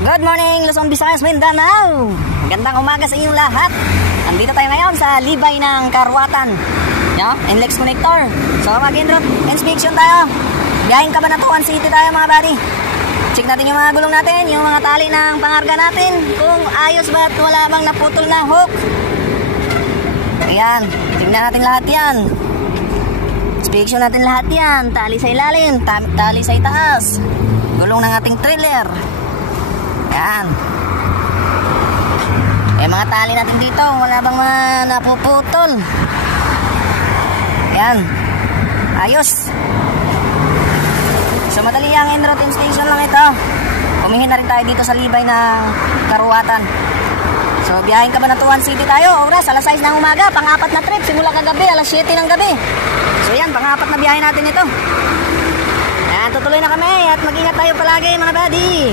Good morning, Luzon, Visayas, Mindanao. Magandang umaga sa inyong lahat. Andito tayo ngayon sa Libay ng Karuatan, NLEX connector. So mag-en-route inspection tayo. Biyahing Cabanatuan City tayo mga buddy. Check natin yung mga gulong natin, yung mga tali ng pangarga natin, kung ayos ba at wala bang naputol na hook. Ayan, tingnan natin lahat yan. Inspection natin lahat yan. Tali sa ilalim, tali sa itaas, gulong ng ating trailer. Yan. Mga tali natin dito, wala bang mga napuputol. Yan. Ayos. So madali ang en-route inspection lang ito. Pumihin na rin tayo dito sa Libay ng Karuatan. So biyahing Cabanatuan City tayo. Oras, alas 6 ng umaga. Pang-apat na trip, simula kagabi, alas 7 ng gabi. So yan, pang-apat na biyahe natin ito. Yan, tutuloy na kami at mag-ingat tayo palagi mga buddy.